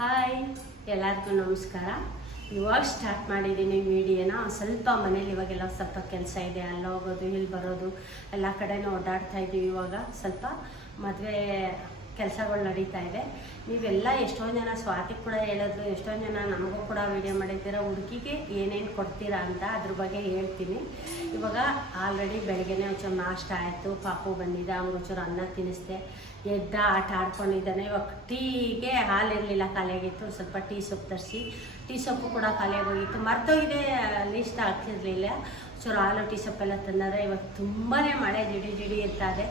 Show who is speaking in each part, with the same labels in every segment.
Speaker 1: Hi, ಎಲ್ಲರಿಗೂ ನಮಸ್ಕಾರ. ಇವಾಗ ಸ್ಟಾರ್ಟ್ ಮಾಡಿದ್ದೀನಿ ವಿಡಿಯೋನ. ಸ್ವಲ್ಪ ಮನೇಲಿ ಇವಾಗೆಲ್ಲ ಸ್ವಲ್ಪ ಕೆಲಸ ಇದೆ, ಅಲ್ಲಿ ಹೋಗೋದು, ಇಲ್ಲಿ ಬರೋದು, ಎಲ್ಲ ಕಡೆನೂ ಓಡಾಡ್ತಾ ಇದ್ದೀವಿ ಇವಾಗ. ಸ್ವಲ್ಪ ಮದುವೆ ಕೆಲಸಗಳು ನಡೀತಾ ಇದೆ. ನೀವೆಲ್ಲ ಎಷ್ಟೊಂದು ಜನ ಸ್ವಾತಿ ಕೂಡ ಹೇಳಿದ್ರು ಎಷ್ಟೊಂದು ಜನ ನಮಗೂ ಕೂಡ ವಿಡಿಯೋ ಮಾಡಿದ್ದೀರಾ, ಹುಡುಗಿಗೆ ಏನೇನು ಕೊಡ್ತೀರಾ ಅಂತ ಅದ್ರ ಬಗ್ಗೆ ಹೇಳ್ತೀನಿ. ಇವಾಗ ಆಲ್ರೆಡಿ ಬೆಳಗ್ಗೆನೇ ಒಂಚೂರು ನಾಷ್ಟ ಆಯಿತು, ಪಾಪು ಬಂದಿದ್ದ ಅವ್ನಿಗೆ ಒಂಚೂರು ಅನ್ನ ತಿನ್ನಿಸ್ದೆ, ಎದ್ದ, ಆಟ ಆಡ್ಕೊಂಡಿದ್ದಾನೆ. ಇವಾಗ ಟೀಗೆ ಹಾಲು ಇರಲಿಲ್ಲ, ಖಾಲಿಯಾಗಿತ್ತು. ಸ್ವಲ್ಪ ಟೀ ಸೊಪ್ಪು ತರಿಸಿ, ಟೀ ಸೊಪ್ಪು ಕೂಡ ಖಾಲಿಯಾಗೋಗಿತ್ತು ಮರ್ತೋಗಿದೆ ಲೀಸ್ಟ್ ಆಗ್ತಿರಲಿಲ್ಲ ಚೂರು ಹಾಲು, ಟೀ ಸೊಪ್ಪೆಲ್ಲ ತಂದರೆ. ಇವಾಗ ತುಂಬಾ ಮಳೆ, ಜಿಡಿ ಜಿಡಿ ಇರ್ತಾರೆ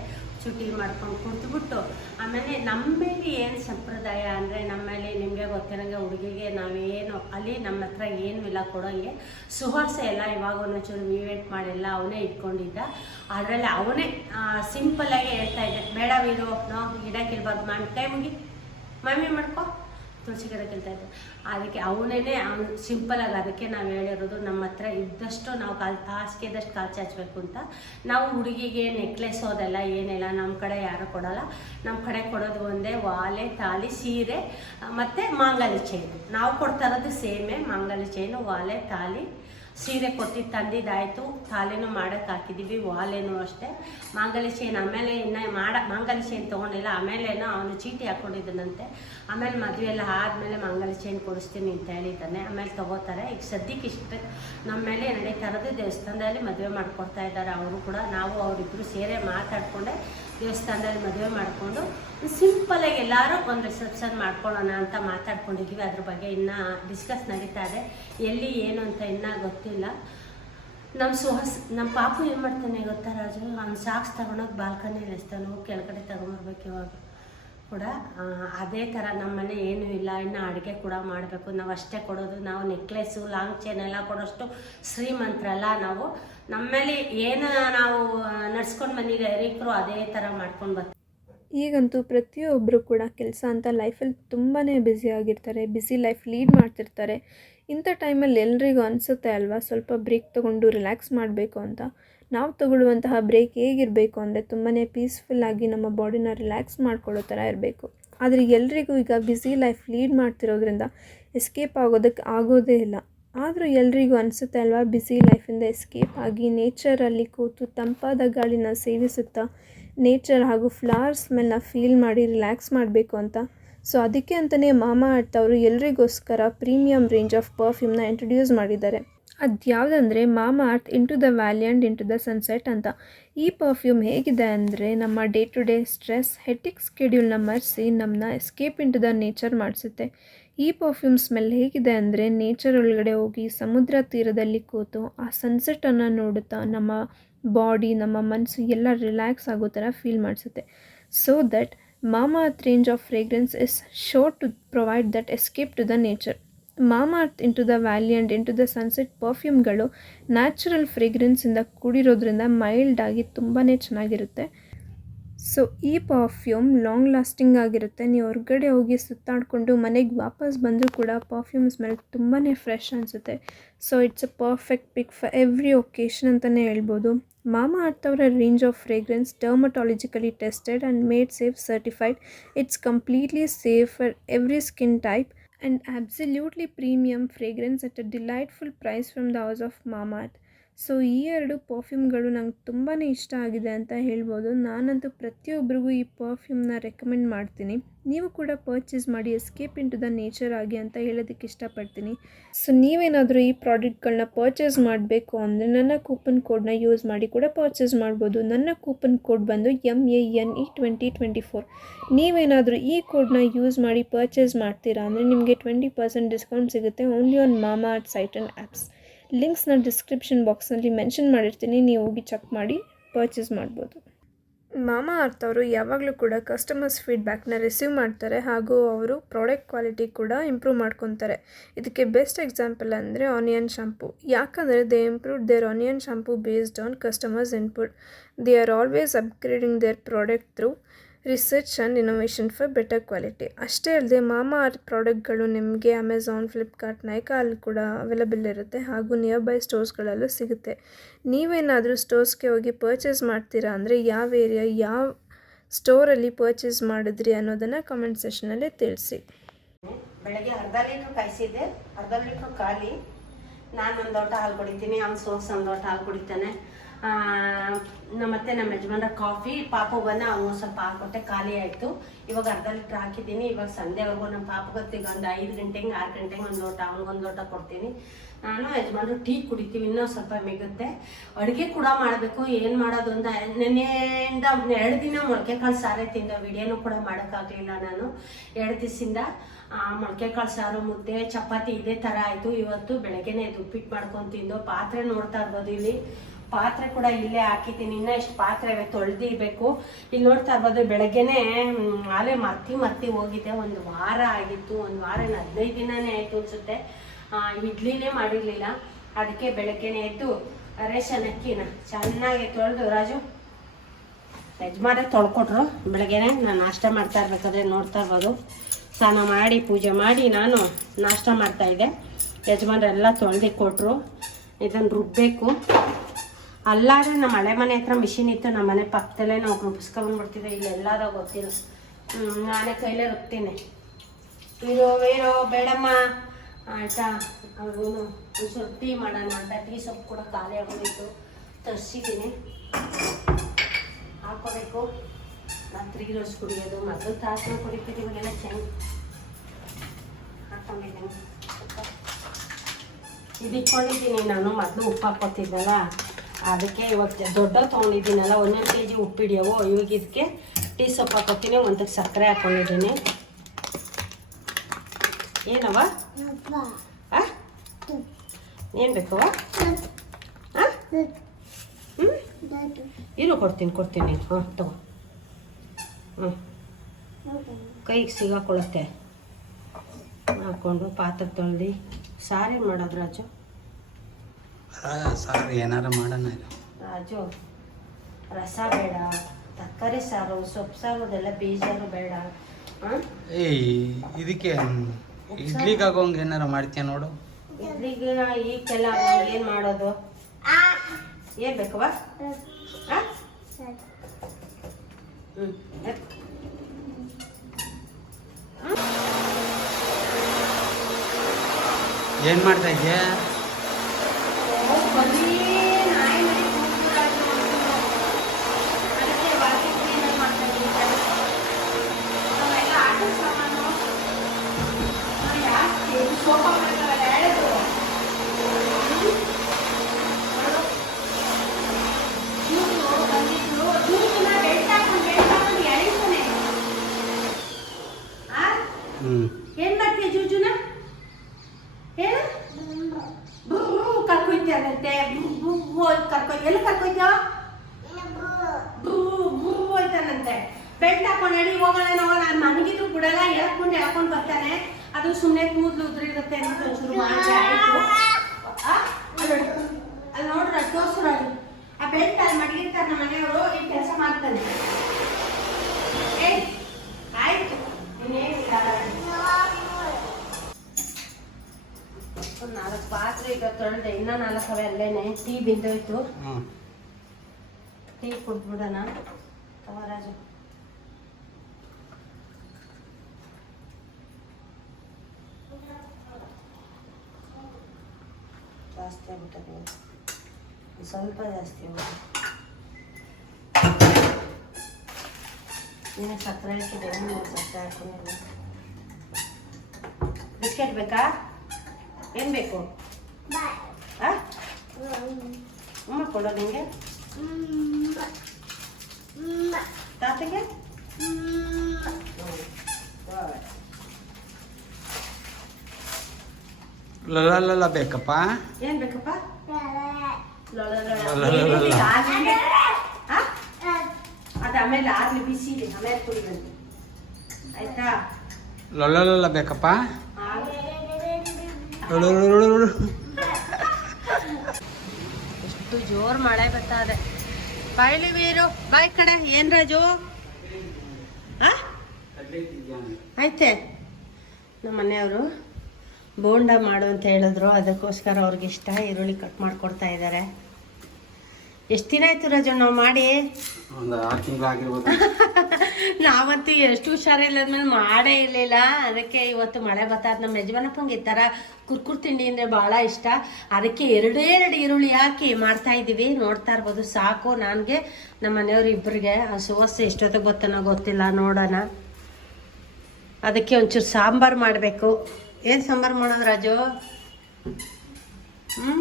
Speaker 1: ಚುಟಿ ಮಾಡ್ಕೊಂಡು ಕುಡ್ದುಬಿಟ್ಟು. ಆಮೇಲೆ ನಮ್ಮಲ್ಲಿ ಏನು ಸಂಪ್ರದಾಯ ಅಂದರೆ ನಮ್ಮಲ್ಲಿ ನಿಮಗೆ ಗೊತ್ತಿರೋಂಗೆ ಹುಡುಗಿಗೆ ನಾವೇನು, ಅಲ್ಲಿ ನಮ್ಮ ಹತ್ರ ಏನೂ ಇಲ್ಲ ಕೊಡೋಂಗೆ ಸುಹಾಸ ಎಲ್ಲ ಇವಾಗ ಒಂದೊಂಚೂರು ವಿವೇಟ್ ಮಾಡಿಲ್ಲ, ಅವನೇ ಇಟ್ಕೊಂಡಿದ್ದ. ಅದರಲ್ಲಿ ಅವನೇ ಸಿಂಪಲ್ಲಾಗಿ ಹೇಳ್ತಾ ಇದ್ದೆ, ಬೇಡ ವೀರು, ನೋ ಗಿಡಕ್ಕಿರ್ಬಾರ್ದು ಮಾಡಿ ಕೈ ಮುಗಿ ಮಮ್ಮಿ ಮಾಡ್ಕೊ? ತುಳಸಿ ಗಿಡ ಅದಕ್ಕೆ ಅವನೇ ಅವ್ನು ಆಗಿ ಅದಕ್ಕೆ ನಾವು ಹೇಳಿರೋದು ನಮ್ಮ ಹತ್ರ ಇದ್ದಷ್ಟು ನಾವು ಕಾಲ್ ಹಾಸಿಗೆ ಇದ್ದಷ್ಟು ಕಾಲು ಚಾಚಬೇಕು ಅಂತ. ನಾವು ಹುಡುಗಿಗೆ ನೆಕ್ಲೆಸ್ ಅದೆಲ್ಲ ಏನಿಲ್ಲ ನಮ್ಮ ಕಡೆ ಯಾರು ಕೊಡಲ್ಲ. ನಮ್ಮ ಕಡೆ ಕೊಡೋದು ಒಂದೇ ವಾಲೆ, ತಾಲಿ, ಸೀರೆ, ಮತ್ತು ಮಾಂಗಲ್ಯ ಚೈನು ನಾವು ಕೊಡ್ತಾ ಇರೋದು ಸೇಮೇ ಮಾಂಗಲ್ಯ ಚೈನು ವಾಲೆ, ತಾಲಿ ಸೀರೆ ಕೊಟ್ಟಿದ್ದು ತಂದಿದ್ದಾಯಿತು. ತಾಲೇನು ಮಾಡಕ್ಕೆ ಹಾಕಿದ್ದೀವಿ ವಾಲೇನು ಅಷ್ಟೇ. ಮಾಂಗಲ್ಯ ಚೇನ್ ಆಮೇಲೆ ಇನ್ನು ಮಾಡ, ಮಾಂಗಲ್ಯ ಚೇನ್ ತೊಗೊಂಡಿಲ್ಲ. ಆಮೇಲೇನೋ ಅವನು ಚೀಟಿ ಹಾಕ್ಕೊಂಡಿದ್ದನಂತೆ ಆಮೇಲೆ ಮದುವೆ ಎಲ್ಲ ಆದಮೇಲೆ ಮಾಂಗಲ್ಯ ಚೇನ್ ಕೊಡಿಸ್ತೀನಿ ಅಂತ ಹೇಳಿದ್ದಾನೆ. ಆಮೇಲೆ ತೊಗೋತಾರೆ. ಈಗ ಸದ್ಯಕ್ಕೆ ಇಷ್ಟು, ನಮ್ಮ ಮೇಲೆ ನಡೀತಾ ಇರೋದು ದೇವಸ್ಥಾನದಲ್ಲಿ ಮದುವೆ ಮಾಡ್ಕೊಡ್ತಾ ಇದ್ದಾರೆ ಅವರು ಕೂಡ. ನಾವು ಅವರಿಬ್ಬರು ಸೇರೆ ಮಾತಾಡಿಕೊಂಡೆ ದೇವಸ್ಥಾನದಲ್ಲಿ ಮದುವೆ ಮಾಡಿಕೊಂಡು ಸಿಂಪಲಾಗಿ ಎಲ್ಲರೂ ಒಂದು ರಿಸೆಪ್ಷನ್ ಮಾಡ್ಕೊಳ್ಳೋಣ ಅಂತ ಮಾತಾಡ್ಕೊಂಡಿದ್ದೀವಿ ಅದ್ರ ಬಗ್ಗೆ ಇನ್ನೂ ಡಿಸ್ಕಸ್ ನಡೀತಾ ಇದೆ. ಎಲ್ಲಿ, ಏನು ಅಂತ ಇನ್ನೂ ಗೊತ್ತಿಲ್ಲ. ನಮ್ಮ ಸುಹಾಸ್ ನಮ್ಮ ಪಾಪು ಏನು ಮಾಡ್ತಾನೆ ಗೊತ್ತಾ ರಾಜು? ಅವ್ನು ಸಾಕ್ಸ್ ತಗೊಂಡೋಗಿ ಬಾಲ್ಕನಿಯಲ್ಲಿ ಎಸ್ತಾನೆ, ಕೆಳಗಡೆ ತಗೊಂಡ್ಬರ್ಬೇಕು ಇವಾಗ. ಕೂಡ ಅದೇ ಥರ ನಮ್ಮ ಮನೆ ಏನೂ ಇಲ್ಲ, ಇನ್ನು ಅಡುಗೆ ಕೂಡ ಮಾಡಬೇಕು. ನಾವು ಅಷ್ಟೇ ಕೊಡೋದು. ನಾವು ನೆಕ್ಲೆಸ್ಸು ಲಾಂಗ್ ಚೈನ್ ಎಲ್ಲ ಕೊಡೋಷ್ಟು ಶ್ರೀಮಂತರಲ್ಲ ನಾವು. ನಮ್ಮಲ್ಲಿ ಏನು ನಾವು ನಡ್ಸ್ಕೊಂಡು ಬಂದಿದ್ದೆ ಅದೇ ಥರ ಮಾಡ್ಕೊಂಡು ಬರ್ತೀವಿ
Speaker 2: ಈಗಂತೂ ಪ್ರತಿಯೊಬ್ಬರು ಕೂಡ ಕೆಲಸ ಅಂತ ಲೈಫಲ್ಲಿ ತುಂಬಾ ಬ್ಯುಸಿ ಆಗಿರ್ತಾರೆ. ಬ್ಯುಸಿ ಲೈಫ್ ಲೀಡ್ ಮಾಡ್ತಿರ್ತಾರೆ. ಇಂಥ ಟೈಮಲ್ಲಿ ಎಲ್ರಿಗೂ ಅನಿಸುತ್ತೆ ಅಲ್ವಾ, ಸ್ವಲ್ಪ ಬ್ರೇಕ್ ತೊಗೊಂಡು ರಿಲ್ಯಾಕ್ಸ್ ಮಾಡಬೇಕು ಅಂತ. ನಾವು ತಗೊಳ್ಳುವಂತಹ ಬ್ರೇಕ್ ಹೇಗಿರಬೇಕು ಅಂದರೆ ತುಂಬಾ ಪೀಸ್ಫುಲ್ಲಾಗಿ ನಮ್ಮ ಬಾಡಿನ ರಿಲ್ಯಾಕ್ಸ್ ಮಾಡ್ಕೊಳ್ಳೋ ಥರ ಇರಬೇಕು. ಆದರೆ ಎಲ್ರಿಗೂ ಈಗ ಬ್ಯುಸಿ ಲೈಫ್ ಲೀಡ್ ಮಾಡ್ತಿರೋದ್ರಿಂದ ಎಸ್ಕೇಪ್ ಆಗೋದಕ್ಕೆ ಆಗೋದೇ ಇಲ್ಲ. ಆದರೂ ಎಲ್ರಿಗೂ ಅನಿಸುತ್ತೆ ಅಲ್ವಾ ಬ್ಯುಸಿ ಲೈಫಿಂದ ಎಸ್ಕೇಪ್ ಆಗಿ ನೇಚರಲ್ಲಿ ಕೂತು ತಂಪಾದ ಗಾಳಿನ ಸೇವಿಸುತ್ತಾ ನೇಚರ್ ಹಾಗೂ ಫ್ಲವರ್ ಸ್ಮೆಲ್ನ ಫೀಲ್ ಮಾಡಿ ರಿಲ್ಯಾಕ್ಸ್ ಮಾಡಬೇಕು ಅಂತ. ಸೊ ಅದಕ್ಕೆ ಅಂತಲೇ ಮಾಮಾ ಅವರು ಎಲ್ರಿಗೋಸ್ಕರ ಪ್ರೀಮಿಯಂ ರೇಂಜ್ ಆಫ್ ಪರ್ಫ್ಯೂಮ್ನ ಇಂಟ್ರೊಡ್ಯೂಸ್ ಮಾಡಿದ್ದಾರೆ. ಅದ್ಯಾವುದಂದರೆ Mamaearth into the valley and into the sunset ಅಂತ. ಈ ಪರ್ಫ್ಯೂಮ್ ಹೇಗಿದೆ ಅಂದರೆ ನಮ್ಮ day to day stress hectic ಸ್ಕೆಡ್ಯೂಲ್ನ ಮರೆಸಿ ನಮ್ಮನ್ನ ಎಸ್ಕೇಪ್ ಇಂಟು ದ ನೇಚರ್ ಮಾಡಿಸುತ್ತೆ. ಈ ಪರ್ಫ್ಯೂಮ್ ಸ್ಮೆಲ್ ಹೇಗಿದೆ ಅಂದರೆ ನೇಚರ್ ಒಳಗಡೆ ಹೋಗಿ ಸಮುದ್ರ ತೀರದಲ್ಲಿ ಕೂತು ಆ ಸನ್ಸೆಟನ್ನು ನೋಡುತ್ತಾ ನಮ್ಮ ಬಾಡಿ ನಮ್ಮ ಮನಸ್ಸು ಎಲ್ಲ ರಿಲ್ಯಾಕ್ಸ್ ಆಗೋ ಥರ feel ಮಾಡಿಸುತ್ತೆ. So that Mamaearth range of fragrance is sure to provide that escape to the nature Mama into the valley and into the sunset ಪರ್ಫ್ಯೂಮ್ಗಳು natural ಫ್ರೇಗ್ರೆನ್ಸಿಂದ ಕೂಡಿರೋದ್ರಿಂದ ಮೈಲ್ಡ್ ಆಗಿ ತುಂಬಾ ಚೆನ್ನಾಗಿರುತ್ತೆ. ಸೊ ಈ ಪರ್ಫ್ಯೂಮ್ ಲಾಂಗ್ ಲಾಸ್ಟಿಂಗ್ ಆಗಿರುತ್ತೆ. ನೀವು ಹೊರಗಡೆ ಹೋಗಿ ಸುತ್ತಾಡಿಕೊಂಡು ಮನೆಗೆ ವಾಪಸ್ ಬಂದರೂ ಕೂಡ ಪರ್ಫ್ಯೂಮ್ ಸ್ಮೆಲ್ ತುಂಬಾ ಫ್ರೆಶ್ ಅನಿಸುತ್ತೆ. So it's a perfect pick for every occasion ಅಂತಲೇ ಹೇಳ್ಬೋದು. Mama ಅರ್ಥವರ range of fragrance dermatologically tested and made safe certified it's completely safe for every skin type and absolutely premium fragrance at a delightful price from the house of Mama so ಈ ಎರಡು ಪರ್ಫ್ಯೂಮ್ಗಳು ನಂಗೆ ತುಂಬಾ ಇಷ್ಟ ಆಗಿದೆ ಅಂತ ಹೇಳ್ಬೋದು. ನಾನಂತೂ ಪ್ರತಿಯೊಬ್ಬರಿಗೂ ಈ ಪರ್ಫ್ಯೂಮ್ನ ರೆಕಮೆಂಡ್ ಮಾಡ್ತೀನಿ. ನೀವು ಕೂಡ ಪರ್ಚೇಸ್ ಮಾಡಿ ಎಸ್ಕೇಪ್ ಇಂಟು ದ ನೇಚರ್ ಆಗಿ ಅಂತ ಹೇಳೋದಕ್ಕೆ ಇಷ್ಟಪಡ್ತೀನಿ. ಸೊ ನೀವೇನಾದರೂ ಈ ಪ್ರಾಡಕ್ಟ್ಗಳನ್ನ ಪರ್ಚೇಸ್ ಮಾಡಬೇಕು ಅಂದರೆ ನನ್ನ ಕೂಪನ್ ಕೋಡ್ನ ಯೂಸ್ ಮಾಡಿ ಕೂಡ ಪರ್ಚೇಸ್ ಮಾಡ್ಬೋದು. ನನ್ನ ಕೂಪನ್ ಕೋಡ್ ಬಂದು M A N E twenty twenty four ನೀವೇನಾದರೂ ಈ ಕೋಡ್ನ ಯೂಸ್ ಮಾಡಿ ಪರ್ಚೇಸ್ ಮಾಡ್ತೀರಾ ಅಂದರೆ ನಿಮಗೆ ಟ್ವೆಂಟಿ ಪರ್ಸೆಂಟ್ ಡಿಸ್ಕೌಂಟ್ ಸಿಗುತ್ತೆ only on Mamaearth site and apps ಲಿಂಕ್ಸ್ನ description ಬಾಕ್ಸ್ನಲ್ಲಿ ಮೆನ್ಷನ್ ಮಾಡಿರ್ತೀನಿ, ನೀವು ಹೋಗಿ ಚೆಕ್ ಮಾಡಿ, ಪರ್ಚೇಸ್ ಮಾಡ್ಬೋದು. ಮಾಮಾ ಅರ್ಥ ಅವರು ಯಾವಾಗಲೂ ಕೂಡ ಕಸ್ಟಮರ್ಸ್ ಫೀಡ್ಬ್ಯಾಕ್ನ ರಿಸೀವ್ ಮಾಡ್ತಾರೆ ಹಾಗೂ ಅವರು ಪ್ರಾಡಕ್ಟ್ ಕ್ವಾಲಿಟಿ ಕೂಡ ಇಂಪ್ರೂವ್ ಮಾಡ್ಕೊತಾರೆ. ಇದಕ್ಕೆ ಬೆಸ್ಟ್ ಎಕ್ಸಾಂಪಲ್ ಅಂದರೆ ಆನಿಯನ್ ಶಾಂಪು. ಯಾಕಂದರೆ they improve their onion shampoo based on customers input. They are always upgrading their product through research and innovation for better quality ಅಷ್ಟೇ ಅಲ್ಲದೆ ಮಾಮಾ ಅರ್ತ್ ಪ್ರಾಡಕ್ಟ್ಗಳು ನಿಮಗೆ ಅಮೆಝಾನ್ ಫ್ಲಿಪ್ಕಾರ್ಟ್ ನೈಕಾ ಅಲ್ಲಿ ಕೂಡ ಅವೈಲಬಲ್ ಇರುತ್ತೆ ಹಾಗೂ ನಿಯರ್ ಬೈ ಸ್ಟೋರ್ಸ್ಗಳಲ್ಲೂ ಸಿಗುತ್ತೆ. ನೀವೇನಾದರೂ ಸ್ಟೋರ್ಸ್ಗೆ ಹೋಗಿ ಪರ್ಚೇಸ್ ಮಾಡ್ತೀರಾ ಅಂದರೆ ಯಾವ ಏರಿಯಾ ಯಾವ ಸ್ಟೋರಲ್ಲಿ ಪರ್ಚೇಸ್ ಮಾಡಿದ್ರಿ ಅನ್ನೋದನ್ನು ಕಮೆಂಟ್ ಸೆಷನಲ್ಲಿ ತಿಳಿಸಿ.
Speaker 1: ಬೆಳಗ್ಗೆ ಅರ್ಧ ಲೀಟ್ರ್ ಕಾಯಿಸಿದ್ದೆ ಅರ್ಧ ಲೀಟ್ರ್ ಖಾಲಿ. ನಾನು ಒಂದು ಲೋಟ ಹಾಲು ಕುಡಿತೀನಿ. ಅವ್ನು ಸೋಸ್ ಒಂದು ಲೋಟ ಹಾಲು ಕುಡಿತಾನೆ. ಆ, ನಮ್ಮ ಯಜಮಾನ್ರ ಕಾಫಿ ಪಾಪುಗನ್ನ ಅವ್ನು ಸ್ವಲ್ಪ ಹಾಕೊಟ್ಟೆ ಖಾಲಿ ಆಯಿತು. ಇವಾಗ ಅರ್ಧ ಲೀಟ್ರ್ ಹಾಕಿದ್ದೀನಿ. ಇವಾಗ ಸಂಜೆವರೆಗೂ ನಮ್ಮ ಪಾಪ ಗೊತ್ತಿಗೆ ಒಂದು ಐದು ಗಂಟೆಗೆ ಆರು ಗಂಟೆಗೆ ಒಂದು ಲೋಟ ಅವ್ನಿಗೊಂದು ಲೋಟ ಕೊಡ್ತೀನಿ. ನಾನು ಯಜಮಾನ್ರು ಟೀ ಕುಡಿತೀವಿ ಇನ್ನೂ ಸ್ವಲ್ಪ ಮಿಗುತ್ತೆ. ಅಡುಗೆ ಕೂಡ ಮಾಡಬೇಕು ಏನು ಮಾಡೋದು ಅಂತ ನೆನ್ನೆಯಿಂದ ಎರಡು ದಿನ ಮೊಳಕೆ ಕಾಳು ಸಾರೇ ತಿಂದ ವಿಡಿಯೋನು ಕೂಡ ಮಾಡೋಕ್ಕಾಗಲಿಲ್ಲ ನಾನು. ಎರಡು ದಿವಸದಿಂದ ಮೊಳಕೆ ಕಾಳು ಸಾರು ಮುದ್ದೆ ಚಪಾತಿ ಇದೇ ಥರ ಆಯಿತು. ಇವತ್ತು ಬೆಳಗ್ಗೆನೇ ಉಪ್ಪಿಟ್ಟು ಮಾಡ್ಕೊಂಡು ತಿಂದು ಪಾತ್ರೆ ನೋಡ್ತಾ ಇರ್ಬೋದು ಇಲ್ಲಿ. ಪಾತ್ರೆ ಕೂಡ ಇಲ್ಲೇ ಹಾಕಿದ್ದೀನಿ. ಇನ್ನೂ ಇಷ್ಟು ಪಾತ್ರೆ ತೊಳೆದಿರ್ಬೇಕು. ಇಲ್ಲಿ ನೋಡ್ತಾ ಇರ್ಬೋದು ಬೆಳಗ್ಗೆನೆ ಆಲೆ ಮರ್ತಿ ಮರ್ತಿ ಹೋಗಿದೆ. ಒಂದು ವಾರ ಆಗಿತ್ತು. ಒಂದು ವಾರ ಹದಿನೈದು ದಿನನೇ ಆಯಿತು ಅನ್ಸುತ್ತೆ. ಇಡ್ಲಿನೇ ಮಾಡಿರಲಿಲ್ಲ. ಅದಕ್ಕೆ ಬೆಳಗ್ಗೆನೆ ಎದ್ದು ರೇಷನ್ ಅಕ್ಕಿನ ಚೆನ್ನಾಗಿ ತೊಳೆದು, ರಾಜು? ಯಜಮಾನ ತೊಳ್ಕೊಟ್ರು. ಬೆಳಗ್ಗೆನೆ ನಾನು ನಾಷ್ಟ ಮಾಡ್ತಾ ಇರ್ಬೇಕಾದ್ರೆ ನೋಡ್ತಾ ಇರ್ಬೋದು. ಸ್ನಾನ ಮಾಡಿ, ಪೂಜೆ ಮಾಡಿ ನಾನು ನಾಷ್ಟ ಮಾಡ್ತಾ ಇದ್ದೆ. ಯಜಮಾನ್ರೆಲ್ಲ ತೊಳೆದು ಕೊಟ್ಟರು ಇದನ್ನು ರುಬ್ಬಬೇಕು ಅಲ್ಲಾದ್ರೆ ನಮ್ಮ ಹಳೆ ಮನೆ ಹತ್ರ ಮಿಷಿನ್ ಇತ್ತು, ನಮ್ಮ ಮನೆ ಪಕ್ಕದಲ್ಲೇ ನಾವು ರುಬ್ಬಿಸ್ಕೊಂಡ್ಬಿಡ್ತಿದ್ದೆ ಇಲ್ಲಿ ಎಲ್ಲಾದ ಗೊತ್ತಿಲ್ಲ. ನಾನೇ ಕೈಲೇ ರುಬ್ತೀನಿ. ವೀರೋ ವೀರೋ ಬೇಡಮ್ಮ. ಆಯ್ತಾ? ಅವ್ರಿಗೂ ಒಂಚೂರು ಟೀ ಮಾಡೋಣ ಅಂತ, ಟೀ ಸೊಪ್ಪು ಕೂಡ ಖಾಲಿ ಆಗೋದಿತ್ತು ತರಿಸಿದ್ದೀನಿ. ಹಾಕೋಬೇಕು ರಾತ್ರಿಗೆ ರೋಸ್ ಕುಡಿಯೋದು. ಮೊದಲು ತಾಸು ಕುಡಿತೀವಿ ಇವಾಗೆಲ್ಲ ಚೆನ್ನಾಗಿ ಹಾಕೊಂಡಿದ್ದೀನಿ ಇದು ಇಟ್ಕೊಂಡಿದ್ದೀನಿ ನಾನು. ಮೊದಲು ಉಪ್ಪು ಹಾಕೋತಿದ್ದಲ್ಲ ಅದಕ್ಕೆ ಇವಾಗ ದೊಡ್ಡ ತೊಗೊಂಡಿದ್ದೀನಲ್ಲ ಒಂದೊಂದು ಕೆ ಜಿ ಹಿಡಿಯೋವು. ಇವಾಗ ಇದಕ್ಕೆ ಟೀ ಸೊಪ್ಪು ಹಾಕೋತೀನಿ, ಒಂದಕ್ಕೆ ಸಕ್ಕರೆ ಹಾಕೊಂಡಿದ್ದೀನಿ. ಏನವ ಏನು ಬೇಕವ ಇರು, ಕೊಡ್ತೀನಿ ಕೊಡ್ತೀನಿ. ಹಾಂ, ತಗೋ. ಹ್ಞೂ ಕೈಗೆ ಸಿಗಾಕೊಳ್ಳುತ್ತೆ. ಹಾಕ್ಕೊಂಡು ಪಾತ್ರೆ ತೊಳ್ದು, ಸಾರಿ ಮಾಡೋದು ರಾಜು?
Speaker 3: ಸಾರು ಏನಾರ ಮಾಡೋಣ ಇದು.
Speaker 1: ರಾಜು ರಸ ಬೇಡ ತರಕಾರಿ ಸಾರು ಸೊಪ್ಪು ಸಾರು ಅದೆಲ್ಲ ಬೀಜಾರು ಬೇಡ.
Speaker 3: ಏಯ್ ಇದಕ್ಕೆ ಇಡ್ಲಿಗೆ ಆಗೋಂಗೆ ಏನಾರ ಮಾಡ್ತೀಯ ನೋಡು.
Speaker 1: ಇದ್ರಿಗೆ ಈಗೆಲ್ಲ ಏನು ಮಾಡೋದು? ಏನು ಬೇಕವ ಹ್ಞೂ
Speaker 3: ಏನು ಮಾಡ್ತಾ ಇದೆಯಾ ಹ್ಞೂ
Speaker 1: ಏನ್ ಮಾಡ್ತೀಯ ಜೂಜುನ ಹೇಳು ಕರ್ಕೊಯ್ತಾರಂತೆ ಕರ್ಕೊ ಎಲ್ಲಿ ಕರ್ಕೊಯ್ತಾವ ಹೋಯ್ತಾನಂತೆ ಬೆಲ್ಟ್ ಹಾಕೊಂಡು ನಡಿ ಹೋಗೋಣ ಹೋಗೋಣ ನನಗಿದ್ರು ಬಿಡಲ್ಲ ಎಳ್ಕೊಂಡು ಎಳ್ಕೊಂಡು ಬರ್ತಾನೆ ಅದು ಸುಮ್ಮನೆ ಕೂದಲು ಉದ್ರಿರುತ್ತೆ ಅಂತ ಒಂಚೂರು ಮಾಡಿ ಆಯ್ತು ಆ? ಅಲ್ಲಿ ನೋಡಿ. ಅಲ್ಲಿ ನೋಡ್ರ ತೋರ್ಸ್ರು ಅಲ್ಲಿ ಆ ಬೆಲ್ಟ್ ಅಲ್ಲಿ ಮಡಗಿರ್ತಾರೆ ನಮ್ಮ ಮನೆಯವರು ಈ ಕೆಲಸ ಮಾಡ್ತಾನೆ ಏ ಆಯ್ತು ಇನ್ನೇನಿಲ್ಲ ಒಂದು ನಾಲ್ಕು ಪಾತ್ರೆ ಈಗ ತೊಳೆದೆ ಇನ್ನೂ ಅಲ್ಲೇನೆ ಟೀ ಬಿದ್ದೋಯ್ತು. ಟೀ ಕುಡ್ಬಿಡೋಣ ಕವರಾಜು ಜಾಸ್ತಿ ಆಗ್ಬಿಟ್ಟದೆ ಸ್ವಲ್ಪ ಜಾಸ್ತಿ ಆಗ್ಬಿಟ್ಟು. ನೀನು ಸಕ್ಕರೆ ಹಾಕಿದೆ ಸಕ್ಕರೆ ಹಾಕೊಂಡಿಲ್ಲ? ಬಿಸ್ಕೆಟ್ ಬೇಕಾ? ಏನು ಬೇಕು? ಅಮ್ಮ ಕೊಡೋ ನಿಂಗೆ ತಾತಗೆ
Speaker 3: ಲಲ್ಲ ಬೇಕಪ್ಪ
Speaker 1: ಏನ್ ಬೇಕಪ್ಪ
Speaker 3: ಲಲಲಲ.
Speaker 1: ಅದು ಆಮೇಲೆ ಆಗ್ಲಿ ಬಿಸಿ ಇದೆ ಆಮೇಲೆ ಕುಡಿದಂತೆ ಆಯ್ತಾ
Speaker 3: ಲಲ್ಲ ಬೇಕಪ್ಪ ಲಲಲಲಲಲ.
Speaker 1: ಜೋರ್ ಮಳೆ ಬರ್ತಾ ಇದೆ ಬಾಯ್ಲಿ ವೀರು, ಬಾಯ್ ಕಡೆ ಏನ್ ರಾಜು? ಆಯ್ತೆ ನಮ್ಮ ಮನೆಯವರು ಬೋಂಡ ಮಾಡು ಅಂತ ಹೇಳಿದ್ರು ಅದಕ್ಕೋಸ್ಕರ ಅವ್ರಿಗೆ ಇಷ್ಟ, ಈರುಳ್ಳಿ ಕಟ್ ಮಾಡ್ಕೊಡ್ತಾ ಇದ್ದಾರೆ ಎಷ್ಟು ದಿನ ಆಯ್ತು ರಾಜು ನಾವು ಮಾಡಿ?
Speaker 3: ಒಂದು ಆರು ತಿಂಗಳು ಆಗಿರ್ಬೋದು.
Speaker 1: ನಾವಂತೂ ಎಷ್ಟು ಹುಷಾರಿಲ್ಲದ್ಮೇಲೆ ಮಾಡೇ ಇರಲಿಲ್ಲ. ಅದಕ್ಕೆ ಇವತ್ತು ಮಳೆ ಬತ್ತಾದ ನಮ್ಮ ಯಜಮಾನಪ್ಪಂಗೆ ಈ ಥರ ಕುರ್ಕುರ್ ತಿಂಡಿ ಅಂದರೆ ಭಾಳ ಇಷ್ಟ. ಅದಕ್ಕೆ ಎರಡೇ ಎರಡು ಈರುಳ್ಳಿ ಹಾಕಿ ಮಾಡ್ತಾ ಇದ್ದೀವಿ. ನೋಡ್ತಾ ಇರ್ಬೋದು. ಸಾಕು ನನಗೆ ನಮ್ಮ ಮನೆಯವ್ರು ಇಬ್ಬರಿಗೆ ಆ ಸುವಾಸ ಎಷ್ಟೊತ್ತಿಗೆ ಗೊತ್ತನೋ ಗೊತ್ತಿಲ್ಲ. ನೋಡೋಣ. ಅದಕ್ಕೆ ಒಂಚೂರು ಸಾಂಬಾರು ಮಾಡಬೇಕು. ಏನು ಸಾಂಬಾರು ಮಾಡೋದು ರಾಜು? ಹ್ಞೂ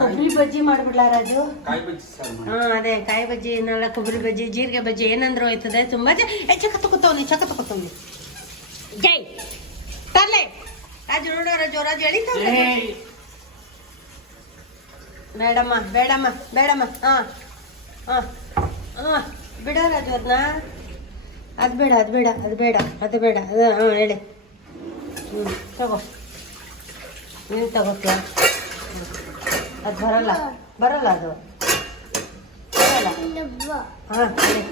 Speaker 1: ಕೊಬ್ಬರಿ ಬಜ್ಜಿ ಮಾಡ್ಬಿಡ್ಲಾ ರಾಜು?
Speaker 3: ಕಾಯಿ ಬಜ್ಜಿ ಸಾರು
Speaker 1: ಹಾ ಅದೇ ಕಾಯಿ ಬಜ್ಜಿ ಏನಲ್ಲ ಕೊಬ್ಬರಿ ಬಜ್ಜಿ ಜೀರಿಗೆ ಬಜ್ಜಿ ಏನಂದ್ರು ಹೋಯ್ತದೆ. ತುಂಬಾ ಜ ಏ ಚಕ ತಗೋತವ್ನಿ ಚಕ ತಗೋತವ್ನಿ ಜೈ. ತರ್ಲೆ. ರಾಜು ನೋಡೋ ರಾಜು ರಾಜು ಎಳಿತಾನೆ ಬೇಡಮ್ಮ ಬೇಡಮ್ಮ ಬೇಡಮ್ಮ. ಹಾ ಹಾ ಹಾ. ಬಿಡ ರಾಜು ಅದನ್ನ ಅದು ಬೇಡ ಅದು ಬೇಡ ಅದು ಬೇಡ ಅದು ಬೇಡ. ಅದು ಹಾಂ ಹೇಳಿ. ಹ್ಞೂ ತಗೋ. ನೀನು ತಗೋತೀಯ ಅದು ಬರಲ್ಲ. ಬರಲ್ಲ ಅದು. ಬರಲ್ಲ. ಹಾ ಸರಿ.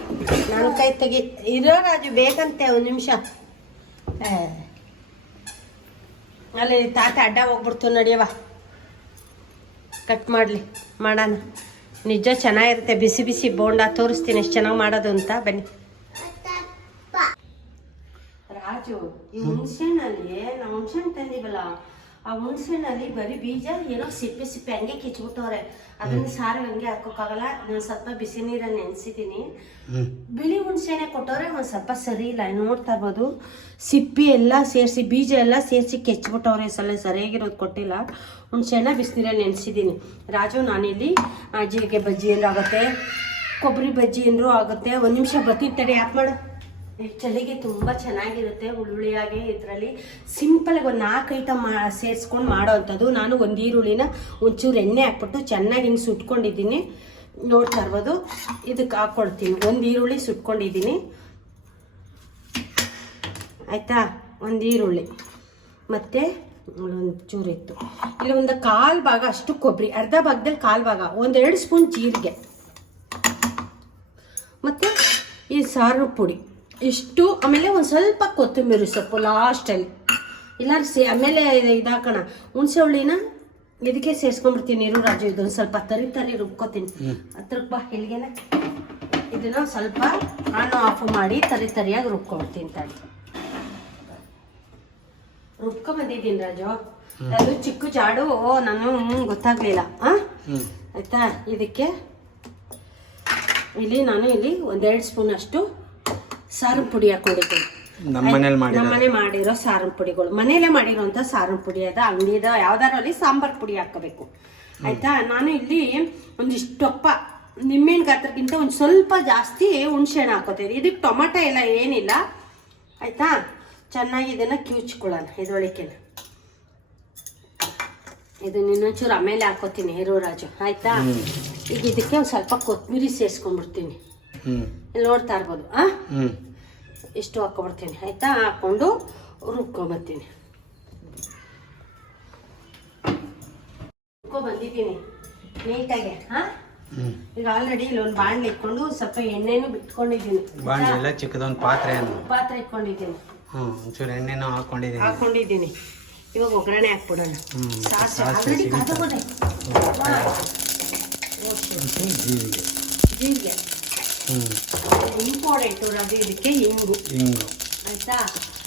Speaker 1: ನಾನು ಕೈ ತೆಗಿ. ಇರೋ ರಾಜು ಬೇಕಂತೆ ಒಂದು ನಿಮಿಷ. ಅಲ್ಲಿ ತಾತ ಅಡ್ಡ ಹೋಗ್ಬಿಡ್ತು ನಡಿಯವ ಕಟ್ ಮಾಡಲಿ ಮಾಡೋಣ. ನಿಜ ಚೆನ್ನಾಗಿರುತ್ತೆ. ಬಿಸಿ ಬಿಸಿ ಬೋಂಡ ತೋರಿಸ್ತೀನಿ ಎಷ್ಟು ಚೆನ್ನಾಗಿ ಮಾಡೋದು ಅಂತ. ಬನ್ನಿ. ರಾಜು ಈ ಹುಣಸೆನಲ್ಲಿ ನಾವು ಹುಣಸೆಹಣ್ಣು ತಂದಿವಲ್ಲ ಆ ಹುಣಸೆಹಣ್ಣಲ್ಲಿ ಬರೀ ಬೀಜ ಏನೋ ಸಿಪ್ಪೆ ಸಿಪ್ಪೆ ಹಂಗೆ ಕಿಚ್ಬಿಟ್ಟವ್ರೆ. ಅದನ್ನ ಸಾರು ಹಂಗೆ ಹಾಕೋಕ್ಕಾಗಲ್ಲ ನಾನು ಸ್ವಲ್ಪ ಬಿಸಿ ನೀರಲ್ಲಿ ನೆನೆಸಿದ್ದೀನಿ. ಬಿಳಿ ಹುಣಸೆನೆ ಕೊಟ್ಟವ್ರೆ ಒಂದು ಸ್ವಲ್ಪ ಸರಿ ಇಲ್ಲ ನೋಡ್ತಾ ಇರ್ಬೋದು. ಸಿಪ್ಪಿ ಎಲ್ಲ ಸೇರಿಸಿ ಬೀಜ ಎಲ್ಲ ಸೇರಿಸಿ ಕೆಚ್ಬಿಟ್ಟವ್ರೆ ಸಲ ಸರಿಯಾಗಿರೋದು ಕೊಟ್ಟಿಲ್ಲ. ಹುಣಸೆನ ಬಿಸಿನೀರಲ್ಲಿ ನೆನೆಸಿದ್ದೀನಿ. ರಾಜು ನಾನಿಲ್ಲಿ ಜೀರಿಗೆ ಬಜ್ಜಿ ಏನಾರು ಆಗುತ್ತೆ ಕೊಬ್ಬರಿ ಬಜ್ಜಿ ಏನಾರು ಆಗುತ್ತೆ. ಒಂದು ನಿಮಿಷ ಬರ್ತೀನಿ ತಡೆ ಯಾಕೆ ಮಾಡು. ಚಳಿಗೆ ತುಂಬ ಚೆನ್ನಾಗಿರುತ್ತೆ ಹುಳುಳಿಯಾಗಿ ಇದರಲ್ಲಿ. ಸಿಂಪಲ್ಗೆ ಒಂದು ನಾಲ್ಕು ಐಟಮ್ ಮಾ ಸೇರಿಸ್ಕೊಂಡು ಮಾಡೋ ಅಂಥದ್ದು. ನಾನು ಒಂದು ಈರುಳ್ಳಿನ ಒಂಚೂರು ಎಣ್ಣೆ ಹಾಕ್ಬಿಟ್ಟು ಚೆನ್ನಾಗಿ ಹಿಂಗೆ ಸುಟ್ಕೊಂಡಿದ್ದೀನಿ. ನೋಡ್ತಾ ಇರ್ಬೋದು ಇದಕ್ಕೆ ಹಾಕ್ಕೊಳ್ತೀನಿ ಒಂದು ಈರುಳ್ಳಿ ಸುಟ್ಕೊಂಡಿದ್ದೀನಿ. ಆಯಿತಾ? ಒಂದು ಈರುಳ್ಳಿ. ಮತ್ತು ಒಂದು ಚೂರು ಇತ್ತು ಇಲ್ಲಿ ಒಂದು ಕಾಲು ಭಾಗ ಅಷ್ಟು ಕೊಬ್ಬರಿ. ಅರ್ಧ ಭಾಗದಲ್ಲಿ ಕಾಲು ಭಾಗ. ಒಂದೆರಡು ಸ್ಪೂನ್ ಜೀರಿಗೆ. ಮತ್ತು ಈ ಸಾರು ಪುಡಿ. ಇಷ್ಟು ಆಮೇಲೆ ಒಂದು ಸ್ವಲ್ಪ ಕೊತ್ತಂಬರಿ ಸೊಪ್ಪು ಲಾಸ್ಟಲ್ಲಿ ಇಲ್ಲ ಸೇ ಆಮೇಲೆ ಇದು ಹಾಕೋಣ ಹುಣಸೆ ಹುಳಿನ ಇದಕ್ಕೆ ಸೇರಿಸ್ಕೊಂಡ್ಬಿಡ್ತೀನಿ ನೀರು ರಾಜು. ಇದೊಂದು ಸ್ವಲ್ಪ ತರಿ ತರಿ ರುಬ್ಕೋತೀನಿ. ಹತ್ರಕ್ಕೆ ಬಾ ಇಲ್ಲಿಗೆನೆ ಇದನ್ನ ಸ್ವಲ್ಪ ಆನ್ ಆಫ್ ಮಾಡಿ ತರಿ ತರಿಯಾಗಿ ರುಬ್ಕೊಂಡ್ಬಿಡ್ತೀನಿ ತಡಿ ರುಬ್ಕೊಂಬಂದಿದ್ದೀನಿ ರಾಜು. ಅದು ಚಿಕ್ಕ ಜಾಡು ನಾನು ಗೊತ್ತಾಗ್ಲಿಲ್ಲ. ಆ? ಆಯ್ತಾ? ಇದಕ್ಕೆ ಇಲ್ಲಿ ನಾನು ಇಲ್ಲಿ ಒಂದೆರಡು ಸ್ಪೂನ್ ಅಷ್ಟು ಸಾರಿನ ಪುಡಿ ಹಾಕೊಂಡಿದ್ದು.
Speaker 3: ನಮ್ಮ ಮನೇಲಿ ಮಾಡಿ
Speaker 1: ನಮ್ಮ ಮನೆ ಮಾಡಿರೋ ಸಾರಿನ ಪುಡಿಗಳು. ಮನೇಲೆ ಮಾಡಿರೋಂಥ ಸಾರಿನ ಪುಡಿ ಅದ. ಅಂಗಡಿದ ಯಾವ್ದಾರು ಅಲ್ಲಿ ಸಾಂಬಾರ್ ಪುಡಿ ಹಾಕಬೇಕು. ಆಯ್ತಾ? ನಾನು ಇಲ್ಲಿ ಒಂದಿಷ್ಟೊಪ್ಪ ನಿಮ್ಮಿನ ಗಾತ್ರಕ್ಕಿಂತ ಒಂದು ಸ್ವಲ್ಪ ಜಾಸ್ತಿ ಹುಣ್ಸೆಹಣ್ಣು ಹಾಕೋತೀನಿ ಇದಕ್ಕೆ ಟೊಮಟೊ ಎಲ್ಲ ಏನಿಲ್ಲ. ಆಯ್ತಾ? ಚೆನ್ನಾಗಿ ಇದನ್ನ ಕಿವುಚ್ಕೊಳ್ಳೋಣ. ಇದೊಳಕ್ಕೆ ಇದನ್ನ ಇನ್ನೊಂಚೂರು ಆಮೇಲೆ ಹಾಕೋತೀನಿ. ರಾಜು. ಆಯ್ತಾ? ಈಗ ಇದಕ್ಕೆ ಒಂದು ಸ್ವಲ್ಪ ಕೊತ್ತಂಬರಿ ಸೇರಿಸ್ಕೊಂಡ್ಬಿಡ್ತೀನಿ. ನೋಡ್ತಾ ಇರ್ಬೋದು ಆ? ಇಷ್ಟು ಹಾಕೊಬಿಡ್ತೀನಿ ಆಯ್ತಾ? ಹಾಕೊಂಡು ರುಬ್ಕೊಂಬರ್ತೀನಿ ಬಂದಿದ್ದೀನಿ ನೀಟಾಗಿ ಹಾಂ ಈಗ ಆಲ್ರೆಡಿ ಇಲ್ಲಿ ಒಂದು ಬಾಣಲೆ ಇಟ್ಕೊಂಡು ಸ್ವಲ್ಪ ಎಣ್ಣೆನೂ ಬಿಟ್ಕೊಂಡಿದ್ದೀನಿ
Speaker 3: ಬಾಣಲೆ ಚಿಕ್ಕದೊಂದು ಪಾತ್ರೆ
Speaker 1: ಪಾತ್ರೆ ಇಟ್ಕೊಂಡಿದ್ದೀನಿ.
Speaker 3: ಹ್ಞೂ ಒಂಚೂರು ಎಣ್ಣೆನೂ ಹಾಕ್ಕೊಂಡಿದ್ದೀನಿ
Speaker 1: ಹಾಕೊಂಡಿದ್ದೀನಿ. ಇವಾಗ ಒಗ್ಗರಣೆ ಹಾಕ್ಬಿಡೋಣ. ಸಾಸಿವೆ
Speaker 3: ಜೀರಿಗೆ
Speaker 1: ಜೀರಿಗೆ. ಇಂಪಾರ್ಟೆಂಟು ರವೆ ಇದಕ್ಕೆ ಇಂಗು.
Speaker 3: ಇಂಗು.
Speaker 1: ಆಯ್ತಾ?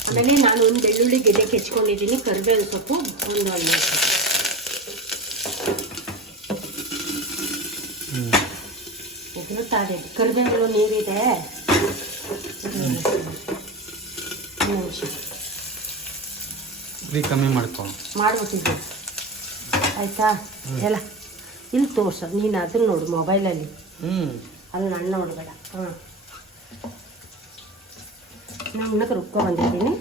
Speaker 1: ಆಮೇಲೆ ನಾನು ಒಂದು ಬೆಳ್ಳುಳ್ಳಿ ಗೆಡ್ಡೆ ಕೆಚ್ಕೊಂಡಿದ್ದೀನಿ ಕರಿಬೇವು ಸೊಪ್ಪು ಒಂದು
Speaker 3: ಹಣ್ಣು
Speaker 1: ಇದ್ರು ತಾದೆ ಕರಿಬೇವು ನೀರಿದೆ.
Speaker 3: ಕಮ್ಮಿ ಮಾಡ್ಕೊ.
Speaker 1: ಮಾಡ್ಬಿಟ್ಟಿದ್ದೆ. ಆಯ್ತಾ? ಎಲ್ಲ ಇಲ್ಲಿ ತೋರ್ಸ. ನೀನು ಅದನ್ನ ನೋಡು ಮೊಬೈಲಲ್ಲಿ.
Speaker 3: ಹ್ಞೂ
Speaker 1: ಅಲ್ಲಿ ಅಣ್ಣ ನೋಡಬೇಡ. ಹಾಂ ನಮ್ಮನಕ್ಕೆ ರುಬ್ಕೊ ಬಂದಿದ್ದೀನಿ.